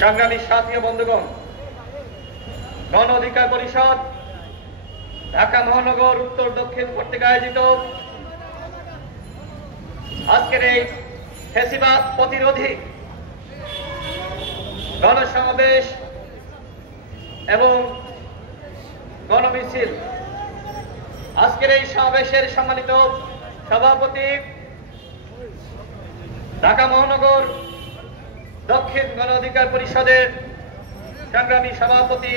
সংগ্রামী সাথী ও বন্ধুগণ, গণ অধিকার পরিষদ ঢাকা মহানগর উত্তর দক্ষিণ কর্তৃক আয়োজিত আজকের এই ফ্যাসিবাদ প্রতিরোধী গণসমাবেশ এবং গণমিছিল, আজকের এই সমাবেশের সম্মানিত সভাপতি, ঢাকা মহানগর দক্ষিণ গণ অধিকার পরিষদের সংগ্রামী সভাপতি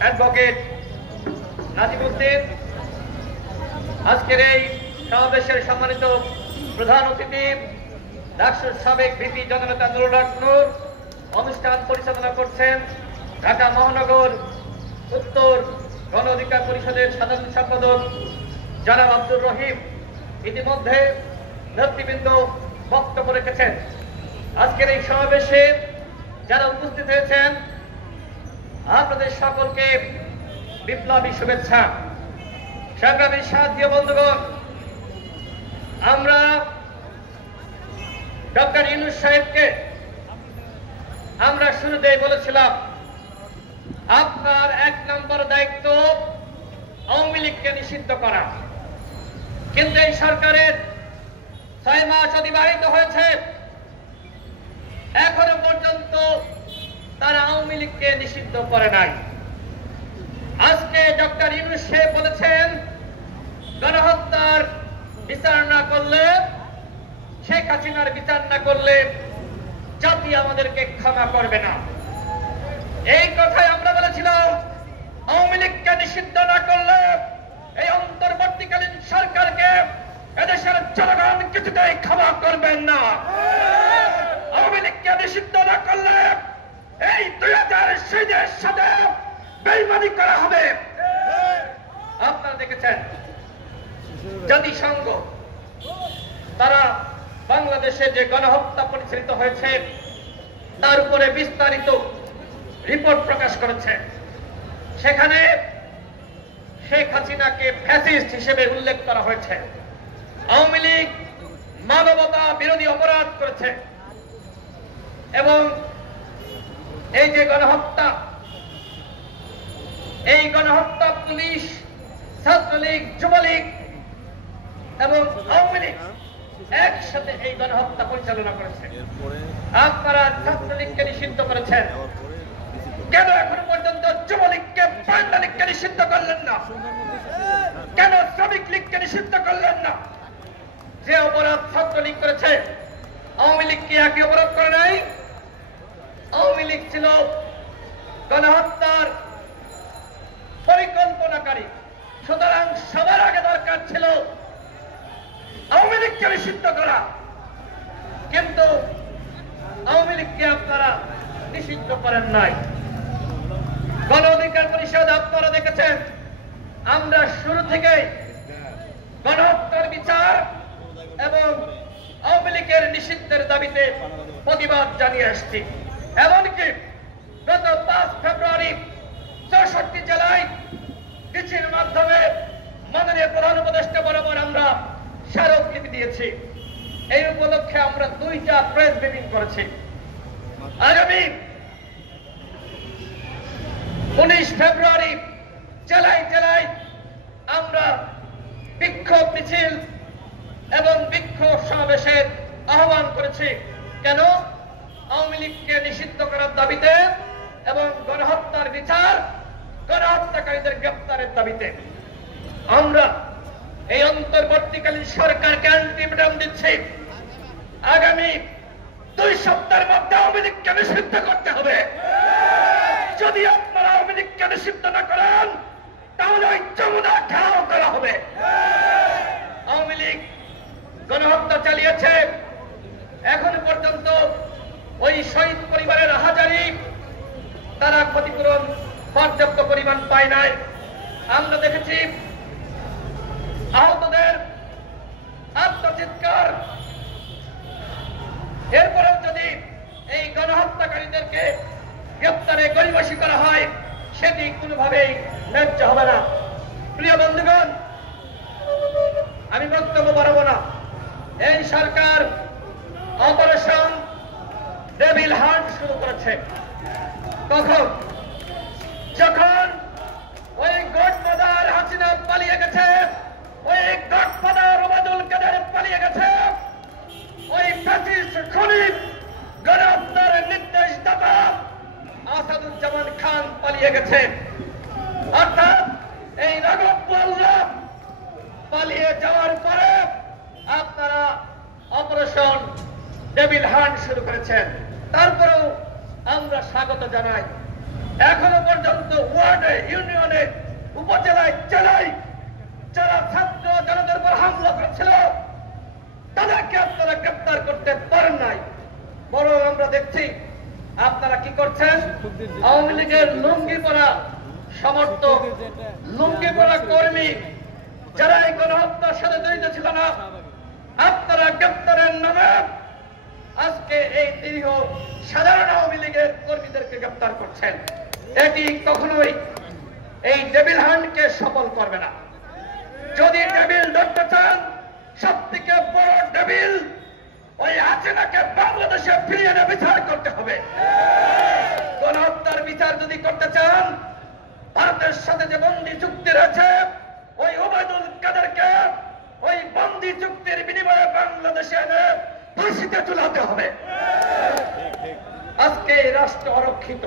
অ্যাডভোকেট নাজিমউদ্দিন, আজকের এই সমাবেশের সম্মানিত প্রধান অতিথি ডাকসুর সাবেক ভিপি জননেতা নুরুল হক নূর, অনুষ্ঠান পরিচালনা করছেন ঢাকা মহানগর উত্তর গণ অধিকার পরিষদের সাধারণ সম্পাদক জনাব আব্দুর রহিম। ইতিমধ্যে নেতৃবৃন্দ বক্তব্য রেখেছেন। আজকের এই সমাবেশে যারা উপস্থিত হয়েছেন আপনাদের সকলকে বিপ্লবী শুভেচ্ছা। সংগ্রামী সাথী বন্ধুগণ, আমরা ডক্টর ইউনূস সাহেবকে আমরা শুরুতেই বলেছিলাম আপনার 1 নম্বর দায়িত্ব আওয়ামী লীগকে নিষিদ্ধ করা, কিন্তু এই সরকারের 6 মাস অতিবাহিত হয়েছে, এখনো পর্যন্ত তারা আওয়ামী লীগকে নিষিদ্ধ করে নাই। আজকে ডক্টর ইউনূস সাহেব বলেছেন গণহত্যার বিচার না করলে, শেখ হাসিনার বিচার না করলে জাতি আমাদেরকে ক্ষমা করবে না। এই কথাই আমরা বলেছিলাম আওয়ামী লীগকে নিষিদ্ধ না করলে এই অন্তর্বর্তীকালীন সরকারকে এদেশের জনগণ কিছুতেই ক্ষমা করবেন না। আওয়ামী লীগকে নিষিদ্ধ না করলে এই 2000 শহীদের সাথে বেইমানি করা হবে। আপনারা দেখেছেন জাতিসংঘ তারা বাংলাদেশে যে গণহত্যা পরিচালিত হয়েছে তার উপরে বিস্তারিত রিপোর্ট প্রকাশ করেছে। সেখানে শেখ হাসিনাকে ফ্যাসিস্ট হিসেবে উল্লেখ করা হয়েছে। আওয়ামী লীগ মানবতা বিরোধী অপরাধ করেছে এবং এই যে গণহত্যা, এই গণহত্যা পুলিশ, ছাত্রলীগ, যুবলীগ এবং আওয়ামী লীগ একসাথে এই গণহত্যা পরিচালনা করেছে। আপনারা ছাত্রলীগকে নিষিদ্ধ করেছেন, কেন এখনো পর্যন্ত যুবলীগকে, বাংলা লীগকে নিষিদ্ধ করলেন না? কেন শ্রমিক লীগকে নিষিদ্ধ করলেন না? যে অপরাধ ছাত্রলীগ করেছে আওয়ামী লীগ কি একই অপরাধ করে নাই? আওয়ামী লীগ ছিল গণহত্যার পরিকল্পনাকারী, সুতরাং সবার আগে দরকার ছিল আওয়ামী লীগকে নিষিদ্ধ করা, কিন্তু আওয়ামী লীগকে আপনারা নিষিদ্ধ করেন নাই। গণ অধিকার পরিষদ আপনারা দেখেছেন আমরা শুরু থেকেই গণহত্যার বিচার এবং আওয়ামী লীগের নিষিদ্ধের দাবিতে প্রতিবাদ জানিয়ে আসছি। এমনকি গত 5 ফেব্রুয়ারি 64 জেলায় চিঠির মাধ্যমে মাননীয় প্রধান উপদেষ্টা বরাবর আমরা স্মারকলিপি দিয়েছি। এই উপলক্ষে আমরা 2টা প্রেস ব্রিফিং করেছি। আগামী 19 ফেব্রুয়ারি জেলায় জেলায় আমরা বিক্ষোভ মিছিল এবং বিক্ষোভ সমাবেশের আহ্বান করেছি। কেন? আওয়ামী লীগকে নিষিদ্ধ করার দাবিতে এবং গণহত্যার বিচার, গণহত্যাকারীদের গ্রেফতারের দাবিতে। আমরা এই অন্তর্বর্তীকালীন সরকারকে আলটিমেটাম দিচ্ছি, আগামী 2 সপ্তাহের মধ্যে আওয়ামী লীগকে নিষিদ্ধ করতে হবে। যদি আপনারা আওয়ামী লীগকে নিষিদ্ধ না করেন তাহলে ওই যমুনা ঘেরাও করা হবে। আওয়ামী লীগ গণহত্যা চালিয়েছে, এখন পর্যন্ত ওই শহীদ পরিবারের হাজারি তারা ক্ষতিপূরণ পর্যাপ্ত পরিমাণ পায় নাই। আমরা দেখেছি আহতদের আত্মচিৎকার। এরপরেও যদি এই গণহত্যাকারীদেরকে গ্রেপ্তারে গড়িমসি করা হয় সেটি কোনোভাবেই ন্যায্য হবে না। প্রিয় বন্ধুগণ, আমি বক্তব্য বাড়াবো না, এই সরকার অপারেশন ডেভিল হান্ট শুরু করেছে। তখন যখন ওই গডফাদার হাসিনা পালিয়ে গেছে, ওই গডফাদার ওবায়দুল কাদের পালিয়ে গেছে, ওই ফ্যাসিস্ট খলিফ গণহত্যার নির্দেশদাতা আসাদুজ্জামান খান পালিয়ে গেছে। অর্থাৎ এই রাঘব মোল্লা পালিয়ে যাওয়ার পরে আপনারা অপারেশন ডেভিল হান্ট শুরু করেছেন। তারপরেও আমরা স্বাগত জানাই। এখনো পর্যন্ত ওয়ার্ডে, ইউনিয়নে, উপজেলায়, জেলায় যারা ছাত্র জনতার উপর হামলা করেছিল তাদেরকে আপনারা গ্রেপ্তার করতে পারেন নাই। বরং আমরা দেখছি আপনারা কি করছেন, আওয়ামী লীগের লুঙ্গি পরা সমর্থক, লুঙ্গি পরা কর্মী যারা এই গণহত্যার সাথে জড়িত ছিল না, আপনারা গ্রেপ্তারের নামে আজকে এই নিরীহ সাধারণ আওয়ামী লীগের কর্মীদেরকে গ্রেপ্তার করছেন। এটি কখনোই এই ডেভিল হান্টকে সফল করবে না। যদি ডেভিল ধরতে চান, সব থেকে বড় ডেভিল ওই হাসিনাকে বাংলাদেশে ফিরিয়ে এনে বিচার করতে হবে। গণহত্যার বিচার যদি করতে চান, ভারতের সাথে যে বন্দি চুক্তি রয়েছে, ওই ওবায়দুল কাদেরকে ওই বন্দি চুক্তির বিনিময়ে বাংলাদেশে এনে ফাঁসিতে ঝুলাতে হবে। আজকে এই রাষ্ট্র অরক্ষিত।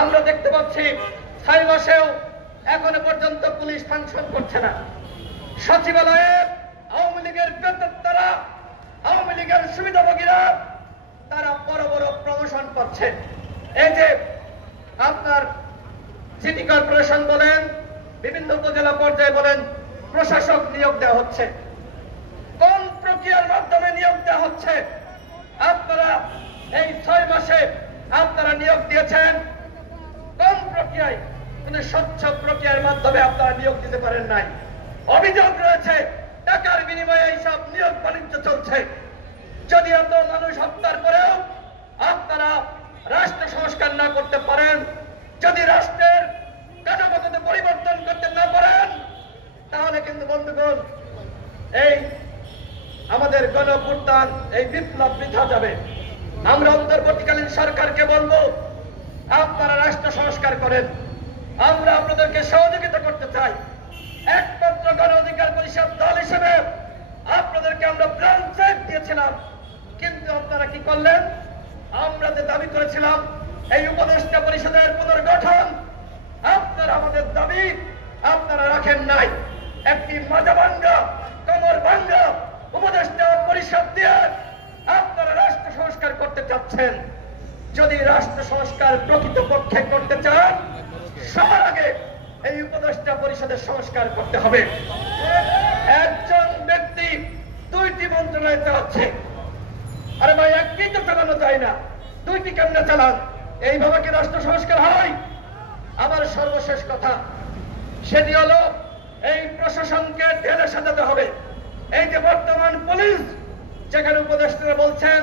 আমরা দেখতে পাচ্ছি 6 মাসেও এখনো পর্যন্ত পুলিশ ফাংশন করছে না। সচিবালয়ে আওয়ামী লীগের বেতনদাতা, আওয়ামী লীগের সুবিধাভোগীরা তারা বড় বড় প্রমোশন পাচ্ছে। এই যে আপনার সিটি কর্পোরেশন বলেন, বিভিন্ন উপজেলা পর্যায়ে বলেন, প্রশাসক নিয়োগ দেওয়া হচ্ছে। কোন প্রক্রিয়ার মাধ্যমে নিয়োগ দেওয়া হচ্ছে? আপনারা এই 6 মাসে আপনারা নিয়োগ দিয়েছেন কোন প্রক্রিয়ায়? কিন্তু স্বচ্ছ প্রক্রিয়ার মাধ্যমে আপনারা নিয়োগ দিতে পারেন নাই। অভিযোগ রয়েছে টাকার বিনিময়ে এইসব নিয়োগ বাণিজ্য চলছে। যদি এত মানুষ হত্যার পরেও আপনারা রাষ্ট্র সংস্কার না করতে পারেন, যদি রাষ্ট্রের কাঠামোগত পরিবর্তন করতে না পারেন, তাহলে কিন্তু বন্ধুগণ এই আমাদের গণঅভ্যুত্থান, এই বিপ্লব বৃথা যাবে। আমরা অন্তর্বর্তীকালীন সরকারকে বলবো, আপনারা রাষ্ট্র সংস্কার করেন। আমরা আপনাদেরকে সহযোগিতা করতে চাই। একমাত্র গণ অধিকার পরিষদ দল হিসেবে আপনাদেরকে আমরা ব্ল্যাঙ্ক চেক দিয়েছিলাম, কিন্তু আপনারা কি করলেন? আমরা যে দাবি করেছিলাম এই উপদেষ্টা পরিষদের পুনর্গঠন, আপনারা আমাদের দাবি আপনারা রাখেন নাই। একটি মাজা ভাঙ্গা, কোমর ভাঙ্গা উপদেষ্টা পরিষদ দিয়ে আপনারা রাষ্ট্র সংস্কার করতে চাচ্ছেন। যদি রাষ্ট্র সংস্কার প্রকৃতপক্ষে করতে চান, সবার আগে এই উপদেষ্টা পরিষদের সংস্কার করতে হবে। একজন ব্যক্তি 2টি মন্ত্রণালয় চালাচ্ছে। আরে ভাই, একটি তো চালানো যায় না, 2টি কেমনে চালান? এইভাবে কি রাষ্ট্র সংস্কার হয়? আমার সর্বশেষ কথা সেটি হলো, এই প্রশাসনকে ঢেলে সাজাতে হবে। এই যে বর্তমান পুলিশ, যেখানে উপদেষ্টারা বলছেন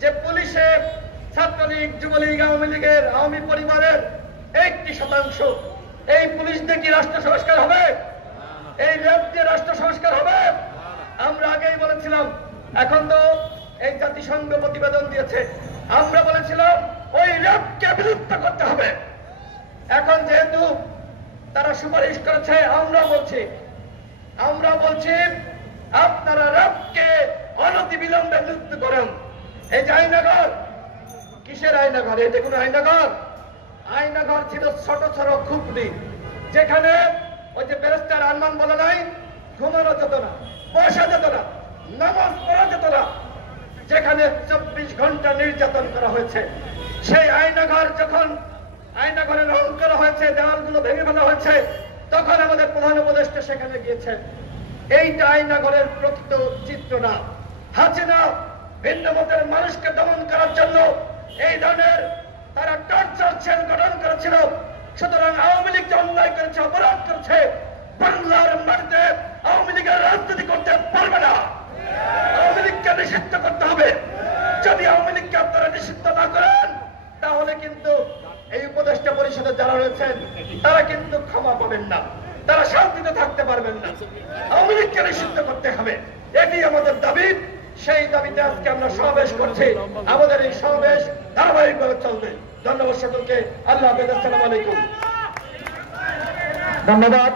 যে পুলিশে ছাত্রলীগ, যুবলীগ, আওয়ামী লীগের, আওয়ামী পরিবারের 80%, এই পুলিশ দিয়ে কি রাষ্ট্র সংস্কার হবে? এই র্যাব দিয়ে রাষ্ট্র সংস্কার হবে? আমরা আগেই বলেছিলাম। এখন তো এই জাতিসংঘ প্রতিবেদন দিয়েছে, আমরা বলেছিলাম ওই র্যাবকে বিলুপ্ত করতে হবে। এখন যেহেতু তারা সুপারিশ করেছে, আমরা বলছি আপনারা র্যাবকে অনতিবিলম্বে বিলুপ্ত করেন। এই যে আয়নাঘর, কিসের আয়নাঘর? এটা কোনো আয়নাঘর? আয়নাঘর ছিল ছোট ছোট খুপড়ি, যেখানে ওই যে ব্যারিস্টার আরমান বলে নাই, ঘুমানো যেত না, বসা যেত না, নামাজ পড়া যেত না, যেখানে 24 ঘন্টা নির্যাতন করা হয়েছে। সেই আয়নাঘর যখন আয়নাঘরে রং করা হয়েছে, দেওয়ালগুলো ভেঙে ফেলা হয়েছে, তখন আমাদের প্রধান উপদেষ্টা সেখানে গিয়েছেন। এইটা আয়নাঘরের প্রকৃত চিত্র না। হাসিনা ভিন্ন মতের মানুষকে দমন করার জন্য এই ধরনের তারা টর্চার সেল গঠন করেছিল। সুতরাং আওয়ামী লীগ যে অন্যায় করেছে, অপরাধ করেছে, বাংলার মাটিতে আওয়ামী লীগের রাজনীতি করতে পারবে না। আওয়ামী লীগকে নিষিদ্ধ করতে হবে। যদি আওয়ামী লীগকে আপনারা নিষিদ্ধ না করেন, তাহলে কিন্তু এই উপদেষ্টা পরিষদে যারা রয়েছেন তারা কিন্তু ক্ষমা পাবেন না। তারা শান্তিতে থাকতে পারবেন না। আওয়ামী লীগকে নিষিদ্ধ করতে হবে, এটি আমাদের দাবি। সেই দাবিতে আজকে আমরা সমাবেশ করছি। আমাদের এই সমাবেশ ধারাবাহিকভাবে চলবে। ধন্যবাদ সকলকে। আল্লাহ হাফেজ। আসসালামু আলাইকুম। ধন্যবাদ।